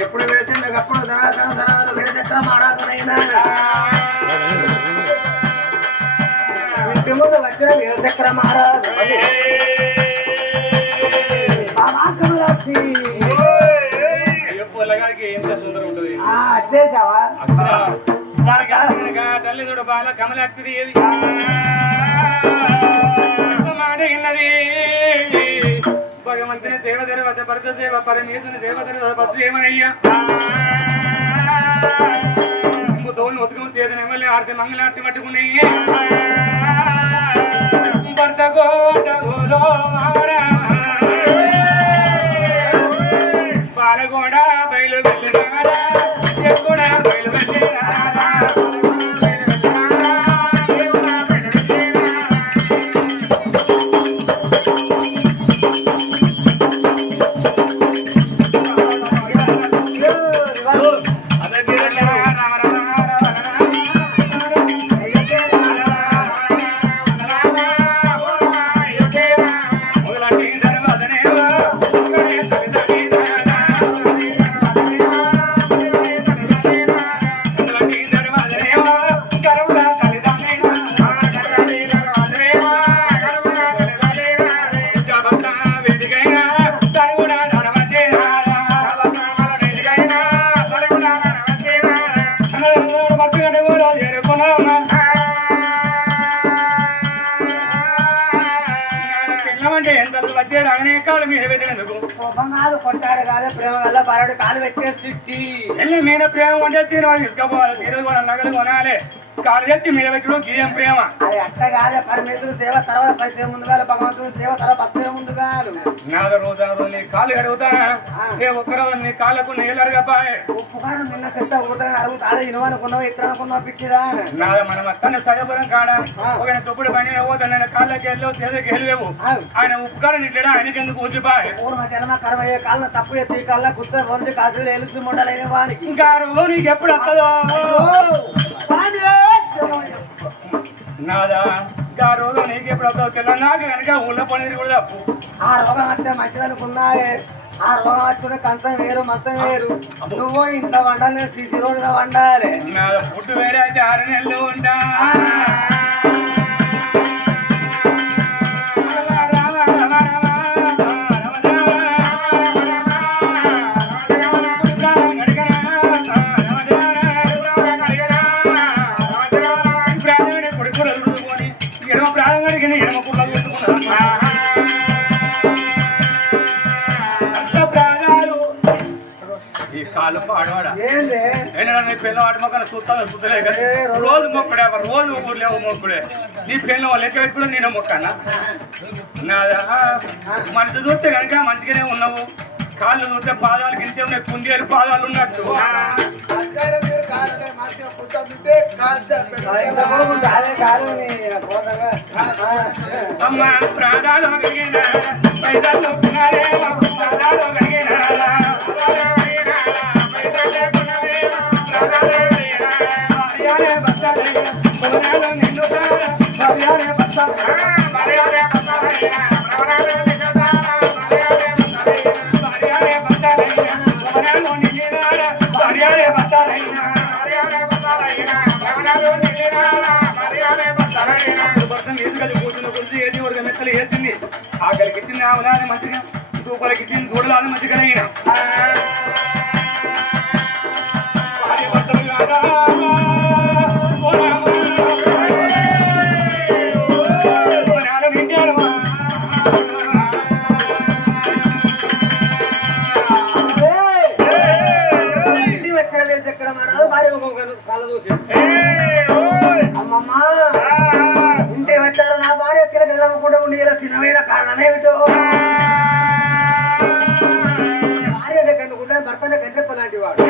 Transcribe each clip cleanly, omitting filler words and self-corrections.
ఎప్పుడు వేసింది అప్పుడు వేసెక్క మాడాకునైనా ఇంటి ముందు వచ్చిన వేసెక్కర మారాదు వచ్చేసావా తల్లిదుడు బాల కమలక్ష్మి మాటగిన్నది భగవంతుని దేవదేవ వద్ద భరత దేవ పరమేశ్వరుని దేవదేవ భక్తి ఏమనయ్యా తోని ఉతకం చేదని ఎమ్మెల్యే ఆర్తి మంగళార్తి పట్టుకున్నాయి భర్త గోడలో బాలగోడ బయలు వెళ్ళినారా ఎక్కడ బయలు వెళ్ళినారా కొట్టాడు కాదు ప్రేమ వల్ల బారుడు కాలు పెట్టే సృష్టి మీద ప్రేమ ఉంటే తీరు తీసుకోపోవాలి తీరు కొనాలి నగలు కొనాలి కాలు తెచ్చి మీద పెట్టడం గీయం ప్రేమ అది అట్ట కాదే పరమేశ్వరుడు సేవ తర్వాత పైసే ముందుగా భగవంతుడు సేవ తర్వాత పచ్చే ముందుగా నాద రోజు నీ కాలు అడుగుతా ఏ ఒక్కరోజు నీ కాళ్ళకు నీళ్ళు అడగపాయే ఉప్పు కాదు నిన్న పెద్ద ఊటగా అడుగుతాడు ఇనువనుకున్నావు ఇతరనుకున్నావు పిచ్చిదా నాద మనం అత్తన్న సగపురం కాడ ఒక తొప్పుడు పని పోతాను నేను కాళ్ళకి వెళ్ళవు చేతికి వెళ్ళలేవు ఆయన ఉప్పు కాడ నిండా ఆయనకి ఎందుకు ఊచిపాయే పూర్వ జన్మ కర్మయ్యే కాళ్ళ తప్పు ఎత్తి కాళ్ళ కుత్త రోజు కాసులు ఎలుసు మొండలైన వానికి ఇంకా రోజు నీకు ఎప్పుడు వస్తుందో నాదా ఇంకా రోజు నీకు ఎప్పుడు వస్తుందో తెల్ల నాకు కనుక ఊళ్ళో పని కూడా తప్పు ఆ రోగం అంటే మంచిదనుకున్నాయే ఆ రోగం వచ్చుకునే కంచం వేరు మొత్తం వేరు నువ్వు ఇంత వండాలి సిసి రోడ్డుగా వండాలి నాద ఫుడ్ వేరే అయితే 6 నెలలు ఉంటా పిల్లవాడి మొక్కలు చూస్తలే కదా రోజు మొక్కడే రోజు ఊర్లేవు మొక్కుడే నీ పిల్లలు లెక్క పెట్టుకుని నేను మొక్కనా నాదా మనిషి చూస్తే కనుక మంచిగానే ఉన్నావు కాళ్ళు చూస్తే పాదాలు గిలిచే ఉన్నాయి కుందేలు పాదాలు ఉన్నట్టు అమ్మ ప్రాణాలు కలిగిన పైసలు ప్రాణాలు కలిగిన ఆకలికి ఇచ్చింది ఆవులాని మంచిగా దూపలకి ఇచ్చింది దూడలాని మంచిగా అమ్మమ్మా ఇంటే వచ్చారు నా భార్య తిరగలమ్మకుండా ఉండి ఇలా సినమైన కారణమేమిటో భార్య కన్నుకుంటే భర్తనే కంటెప్ప లాంటి వాడు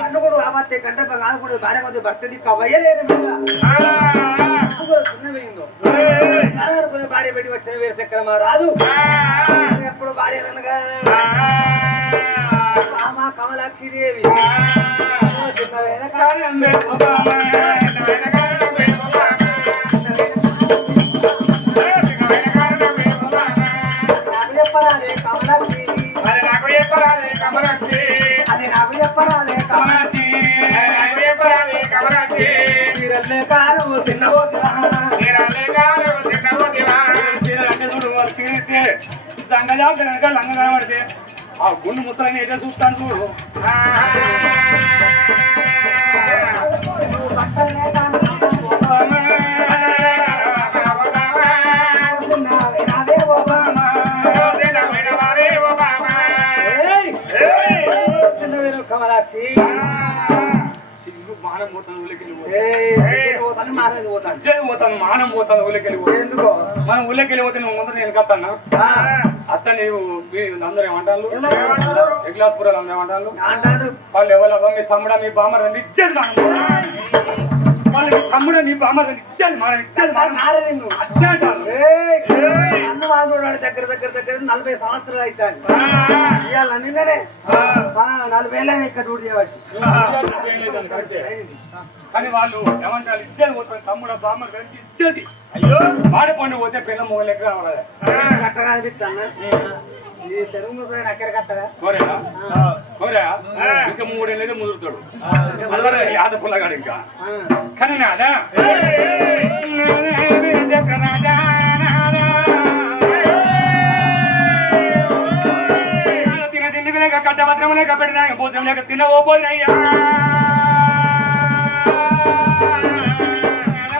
కన్నుకుడు కాబట్టే కంటెప్ప కానుకుంటే భార్య కొద్ది భర్తని కవ్వయ్యలేదు చిన్నమైందో భార్య పెట్టి వచ్చిన వేరు చక్రమా రాదు ఎప్పుడు భార్య అనగా బామ కమలాక్షి దేవి చిన్న వెనక నాకు చెప్పరాలే కమలాక్షి అది నాకు చెప్పరాలే కమలాక్షి మీరల్లే కాదు చిన్నబోతురా లంగ కనబడితే ఆ గుండు ముత్తలని ఏదో చూస్తాను చూడు కమలాక్షి మానం పోతాను ఊళ్ళకెళ్ళి పోతాను మానం పోతాను ఊళ్ళకెళ్ళి ఎందుకో మనం ఊళ్ళకెళ్ళి పోతే నువ్వు ముందు నేను కత్తాను అత్త నీవు అందరూ ఏమంటారు ఎగ్లాపురాలు అందరూ ఏమంటారు వాళ్ళు ఎవరు మీ తమ్ముడా మీ బామ్మ రండి ఇచ్చేది వాళ్ళు మీ తమ్ముడా నీ బామ్మ రండి ఇచ్చాలి దగ్గర 40 సంవత్సరాలు అవుతాను ఇవాళ నిన్ననే 40 ఏళ్ళని ఇక్కడ డ్యూటీ చేయవచ్చు కానీ వాళ్ళు ఏమంటారు ఇచ్చేది పోతారు తమ్ముడా బామ్మ రండి ఇచ్చేది అయ్యో మాడిపోండి పోతే పిల్ల మొగలెక్క రావాలి కట్టగా అనిపిస్తాను ఈ తెలుగు ముసలి అక్కడ కట్టగా కోరా ఇంకా 3 ఏళ్ళైతే ముదురుతాడు యాద పుల్లగాడు ఇంకా కానీ నాదా తిండి లేక కట్టభద్రం లేక పెట్టినా భోజనం లేక తినవోపోదు అయ్యా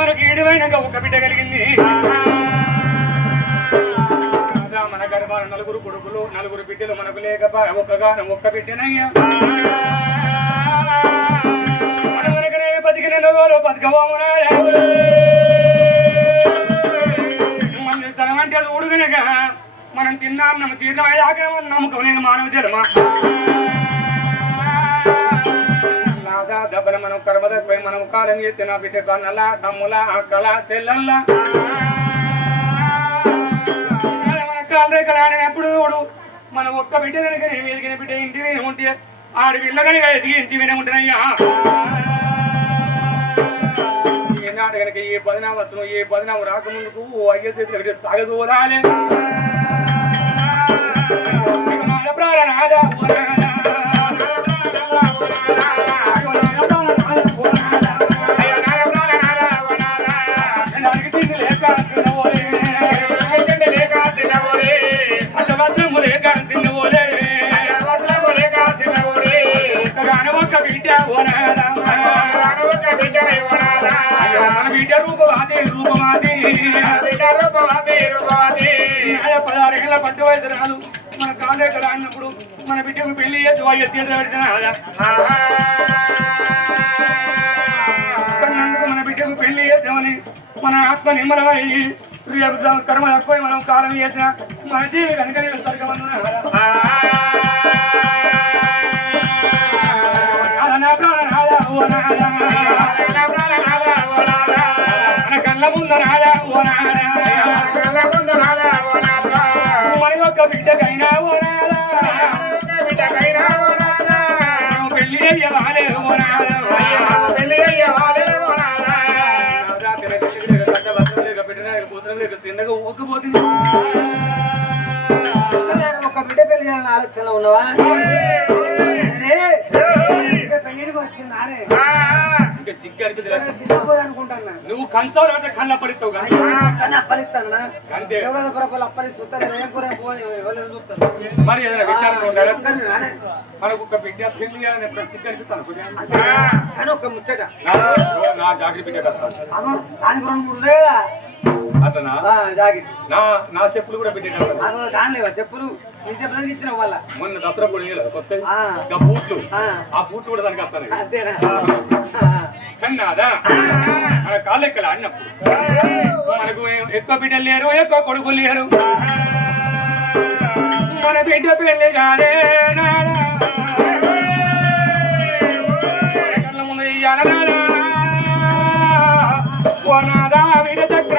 మనకి ఏడువైనాక ఒక బిడ్డ కలిగింది మన గర్భాల 4 కొడుకులు 4 బిడ్డలు మనకు లేక ఒక్క బిడ్డనయ్యా మన మనకనే బతికిన బతకబోమునా మన తనం అంటే అది ఉడుగునగా మనం తిన్నాం తీర్థమయ్యాక నమ్మకం నేను మానవ జన్మ నాదా దెబ్బన మనం కర్మదపోయి మనం కాలం చేస్తే నా బిడ్డ కన్నల తమ్ముల అక్కల చెల్లెల్ల ఎప్పుడు మనం ఒక్క బిడ్డ కనుక ఎదిగిన బిడ్డ ఇంటి మీద ఉంటే ఆడి పిల్ల కనుక ఎదిగి ఇంటి మీద ఉంటున్నాయ్యా ఈనాడు కనుక ఏ పదినామత్వం ఏ పదినాము రాకముందుకు అయ్య చేతులు సాగదోరాలే పట్టు వయసురాలు మన కాలేకలు ఆడినప్పుడు మన బిడ్డకు పెళ్లి చేసి కన్నందుకు మన బిడ్డకు పెళ్లి చేసామని మన ఆత్మ నిమ్మలమై కర్మ తక్కువ మనం కాలం చేసిన మన జీవి కనుక మన కళ్ళ ముందు నాదా ఓ నాదా ఒక బిడ్డకైనా పెళ్లి అయ్యవాలే చిన్నగా ఊకపోతుంది ఒక బిడ్డ పెళ్లి చేయాలని ఆలోచనలో ఉన్నవా ఇంకా సిగ్గు అనిపించలేదు నువ్వు కంచావు అంటే కళ్ళ పడిస్తావు కానీ అప్పలిస్తాను అంతే అప్పలిస్తాను మరి ఏదైనా విచారణ ఉండాలి మనకు ఒక బిడ్డ పెళ్లి చేయాలని ఎప్పుడు సిగ్గు అనిపిస్తాను కానీ ఒక ముచ్చట నా జాగ్రత్త బిడ్డ దానికి 2-3 లేదా అతనా జాకెట్ నా చెప్పులు కూడా పెట్టేట దానిలేవా చెప్పులు నీ చెప్పులు ఇచ్చిన వాళ్ళ మొన్న దసరా కూడా కొత్త బూట్లు ఆ బూట్లు కూడా దానికి వస్తాను అంతేనా కన్నాదా మన కాళ్ళెక్కల ఆడినప్పుడు మనకు ఎక్కువ బిడ్డలు లేరు ఎక్కువ కొడుకులు లేరు మన బిడ్డ పెళ్లి కాదే ముందు నాదా వీర చక్ర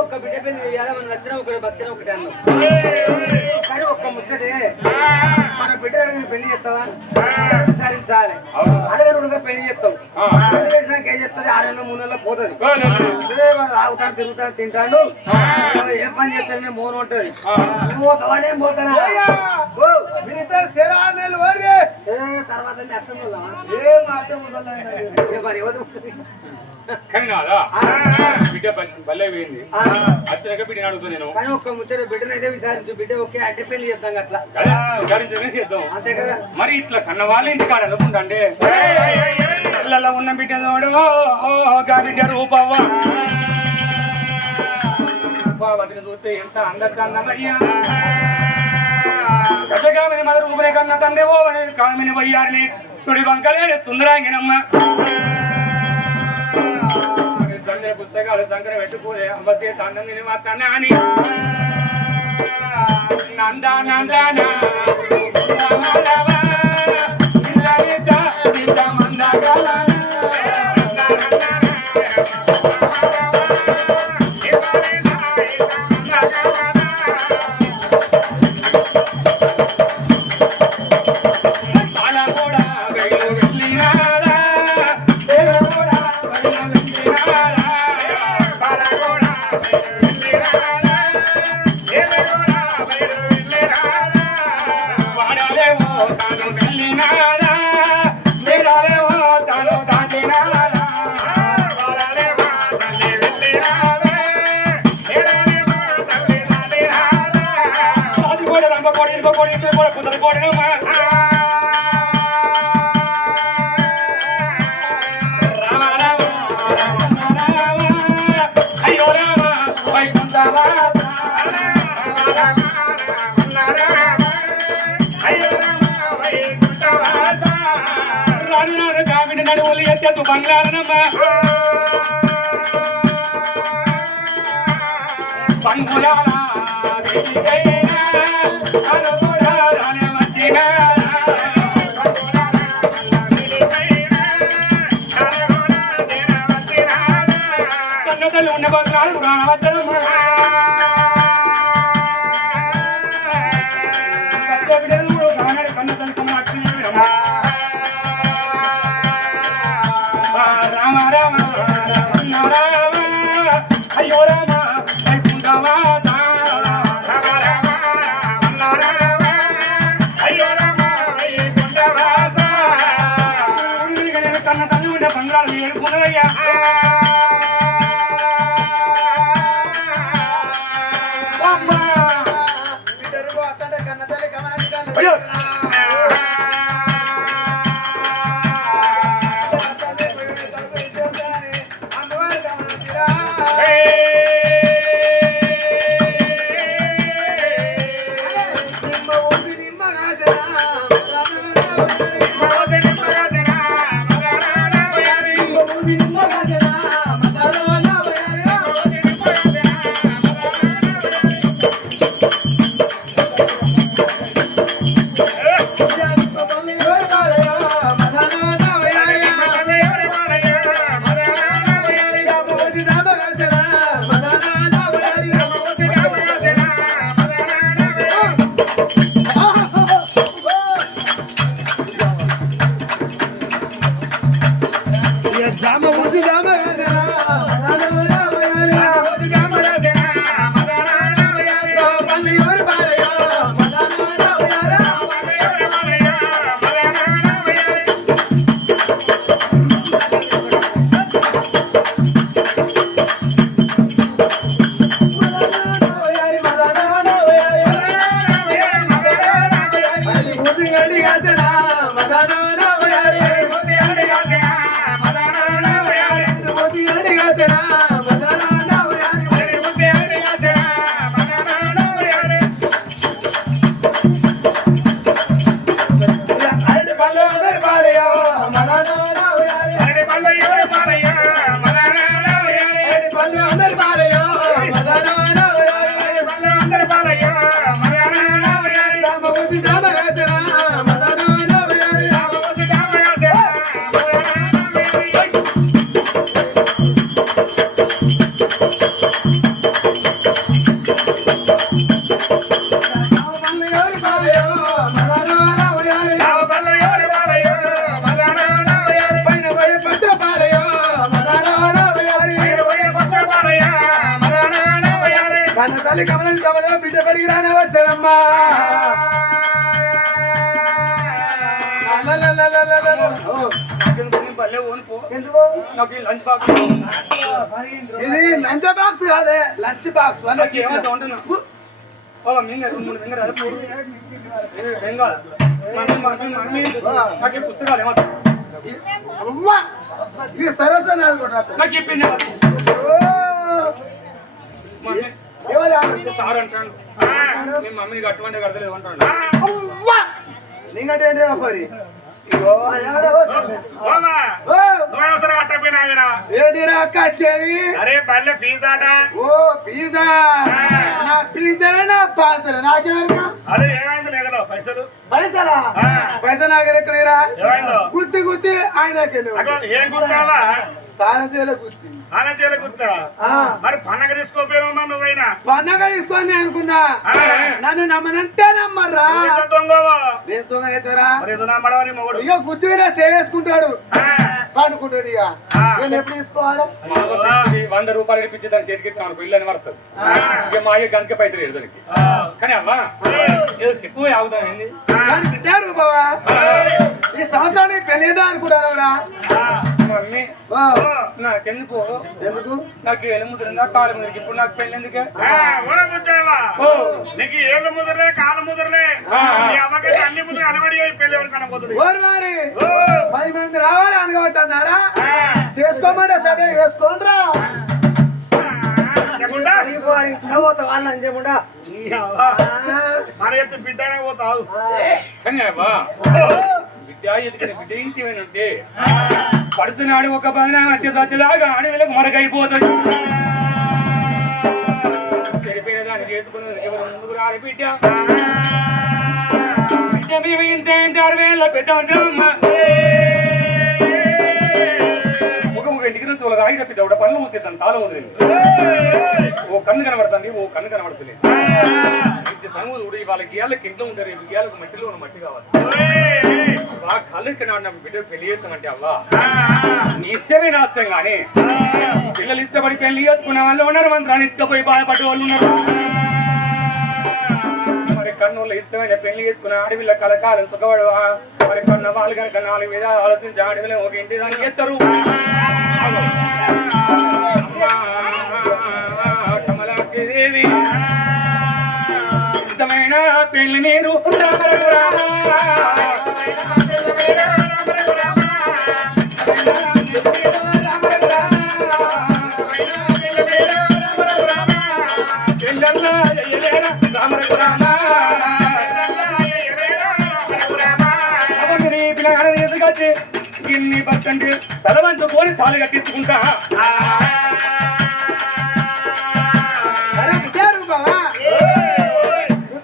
ఒక్క బిడ్డ పెళ్లి చేయాలి మనం నచ్చిన ఒకటి బతికే ఒకటి అన్నావు కానీ ఒక్క ముచ్చటే మన బిడ్డ పెళ్లి చేస్తావా విచారించాలి అడగనుడుగా పెళ్లి చేస్తావు పెళ్లి చేసినాక ఏం చేస్తుంది 6 నెలలు 3 నెలలు పోతుంది వాడు తాగుతాడు తిరుగుతాడు తింటాడు ఏం పని చేస్తానే మోన ఉంటది నువ్వు పోతావానే పోతానా తర్వాత కానీ ఒక్క ముచ్చట బిడ్డనైతే విచారించు బిడ్డ ఓకే అంటే పెళ్లి చేద్దాం అట్లా చేద్దాం అంతే కదా మరి ఇట్లా కన్న వాళ్ళ ఇంటి కాడ అనుకుంటే పిల్లల్లో ఉన్న బిడ్డలోడు బిడ్డ రూపవ్వా వదిలి చూస్తే ఎంత అందకన్నమయ్యా గజగామిని మదరు ఊపిరి కన్న తండ్రి ఓ కామిని వయ్యారిని సుడి వంకలే సుందరాంగినమ్మ తండ్రి పుస్తకాలు దగ్గర పెట్టుకోలే అమ్మకే తండ్రి మా తన అని నందా నందానా నడువులు ఎత్తు బంగారనమ్మ పంగులాల కన్నతలు ఉన్న బంగారు తల్లి కమలం కమలం బిడ్డ పడికి రానే వచ్చారమ్మా భలే ఓనుకో ఎందుకు నాకు ఈ లంచ్ బాక్స్ ఇది లంచ్ బాక్స్ కాదే లంచ్ బాక్స్ నాకు ఏమంతా ఉంటున్నా మింగ 2-3 మింగ నాకు ఈ పుస్తకాలు ఏమంతా అమ్మా ఇది సరదా అనుకుంటా నాకు చెప్పింది సార్ అంటాడు మీ మమ్మీని కట్టమంటే కడతలేదు అంటాడు నీకంటే ఏంటి మరి ఏంటిరా కట్టేది అరే పల్లె ఫీజు ఆట ఓ పిజ్జా నా పిజ్జా నా పాత్ర నాకేమైనా అదే ఏమైంది లేకలో పైసలు పైసలా పైసలు నాకెక్కడరా ఏమైందో గుత్తి గుత్తి ఆయన ఏం గుర్తావా తారం చేయలే గుత్తి ఆనంచేల గుర్తా మరి పండగ తీసుకోపోయినా నువ్వైనా పండగ తీసుకొని అనుకున్నా నన్ను నమ్మనంటే నమ్మర్రా దొంగవా నేను దొంగనైతారా మరి ఎందుకు నమ్మడమని మొగుడు ఇక గుత్తి మీద చేసుకుంటాడు పండుకుంటాడు ఇక నేను ఎప్పుడు తీసుకోవాలి 100 రూపాయలు ఇప్పించి దాని చేతికి నాకు ఇల్లు అని పడుతుంది ఇక మా అయ్య గంటకే పైసలు లేదు దానికి కానీ అమ్మా ఏదో చెప్పు ఆగుతానండి దాన్ని పెట్టారు బావా ఈ సంవత్సరానికి పెళ్ళేదా అనుకుంటారా మమ్మీ నాకెందుకు ఎందుకు నాకు ఏళ్ళు ముదిరిందా కాలు ముదిరికి ఇప్పుడు నాకు పెళ్ళి ఎందుకే నీకు ఏళ్ళు ముదరలే కాలు ముదరలే అన్ని ముదిరి అనబడి పెళ్లి కనబోతుంది ఓరి వారి 10 మంది రావాలి అనుకోవట్టున్నారా చేసుకోమంటే సరే వేసుకోండిరా వాళ్ళని చెప్పకుండా మన ఎత్తు బిడ్డనే పోతావు కానీ అబ్బా బిడ్డ ఎదుగుతున్న బిడ్డ ఇంటివైన ఉంటే పడుతున్నాడు ఒక బదనా మధ్య సత్యలాగా అడవిలకు మరగైపోతాడు చెడిపోయిన దాన్ని చేసుకుని ఎవరు ముందుకు రాలి బిడ్డ బిడ్డ మేము ఇంత 6,000 పెద్ద ఒక ఇంటికి నుంచి వాళ్ళ రాయి తప్పిద్దా పనులు మూసేస్తాను తాళం ఉంది ఓ కన్ను కనబడుతుంది ఓ కన్ను కనబడుతుంది వాళ్ళకి గీయాలకి ఇంట్లో ఉంటారు గీయాలకు మట్టిలో ఉన్న మట్టి కావాలి బాగా కళ్ళు ఇక్కడ బిడ్డ పెళ్లి చేస్తామంటే అవ్వా నీ ఇష్టమే నాస్తం కానీ పిల్లలు ఇష్టపడి పెళ్లి చేసుకున్న వాళ్ళు ఉన్నారు మంత్రాన్ని ఇష్టపోయి బాధపడే వాళ్ళు ఉన్నారు మరి కన్నుల్లో ఇష్టమైన పెళ్లి చేసుకున్న అడవిలో కలకాలం సుఖవాడు మరి కన్న వాళ్ళు కనుక 4 విధాలు ఆలోచించి అడవిలో ఒక ఇంటి దానికి ఎత్తారు కమలాక్షి దేవి ఇష్టమైన పెళ్లి మీరు ఇన్ని బతండి తలవంచుకొని తాళి కట్టించుకుంటా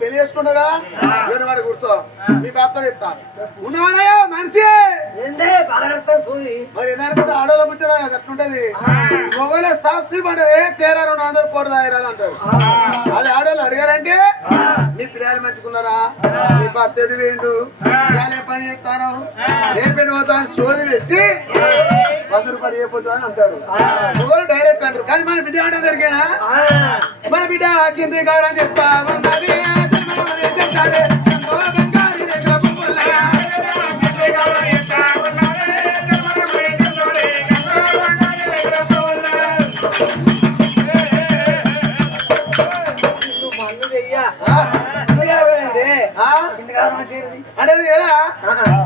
పెళ్లి చేసుకుంటా వేరే వాడు కూర్చో మీ బాబుతో చెప్తా ఉండవనయో మనిషి మరి ఏదనుకుంటే ఆడోళ్ళ ముట్టరా అట్లుంటది మొగోళ్ళ సాక్షి పడవే తేరా 200 కోట్లు తాగరాలు అంటారు అది ఆడోళ్ళు అడిగారంటే నీ పిల్లలు మంచుకున్నారా నీ భర్తడు వేండు ఇవాళ పని చేస్తాను రేపటి పోతాను చోది పెట్టి 100 రూపాయలు అయిపోతా అని అంటారు మొగోళ్ళు డైరెక్ట్ అంటారు కానీ మన బిడ్డ ఆట దొరికేనా మన బిడ్డ కింది కావాలని చెప్తా ఉన్నది అంటే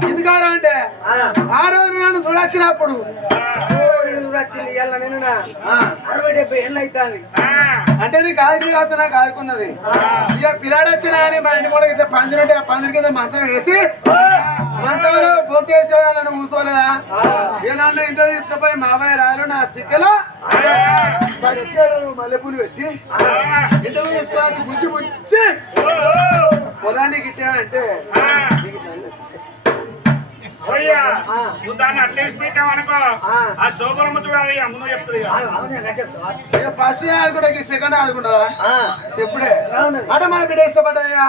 ఎందుకు అంటే ఆ రోజు నన్ను చూడొచ్చినప్పుడు అంటే నీకు ఆది కావచ్చు నాకు ఆదుకున్నది ఇక పిల్లాడు వచ్చినా అని మా ఇంటి కూడా ఇట్లా పందిరి ఉంటే ఆ పందిరి కింద మంచం వేసి మంచంలో గొంతు వేసుకోవాలని కూర్చోలేదా ఇక నన్ను ఇంట్లో తీసుకుపోయి మామయ్య రాయలు నా సిక్కలో మల్లెపూలు పెట్టి ఇంట్లో తీసుకోవడానికి బుజ్జి బుజ్జి పొలానికి ఇచ్చామంటే నువ్వు దాన్ని అట్లేసి పెట్టావనుకో ఆ శోభరం చూడాలి ముందు చెప్తుంది ఫస్ట్ ఆడుకుంటా సెకండ్ ఆడుకుంటా ఎప్పుడే అంటే మన బిడ్డ ఇష్టపడ్డా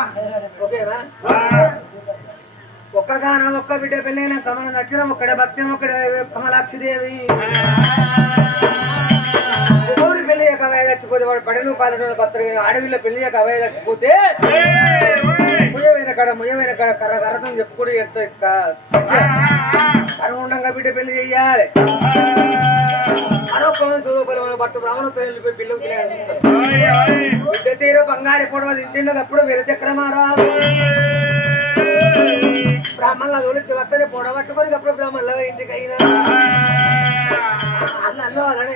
ఒక్కగాన ఒక్క బిడ్డ పెళ్ళైనా కమల నచ్చిన ఒక్కడే భక్తి ఒక్కడే కమలాక్షి దేవి పెళ్లి చేయక అవే చచ్చిపోతే వాడు పడలు పాలన భర్త అడవిలో పెళ్లి చేయక అవే చచ్చిపోతే ముయ్యమైన కాడ కర్ర కర్రతో చెప్పుకుంటూ కర్ర బిడ్డ పెళ్లి చెయ్యాలి మన భర్త బ్రాహ్మణ పెళ్లి పిల్లలు బిడ్డ తీరు బంగారు పొడవ తింటున్నప్పుడు వేరే చక్రమారా బ్రాహ్మణుల తోలిచ్చి వస్తేనే పొడవట్టుకొని అప్పుడు బ్రాహ్మణుల ఇంటికి అయినా అల్లలో అలానే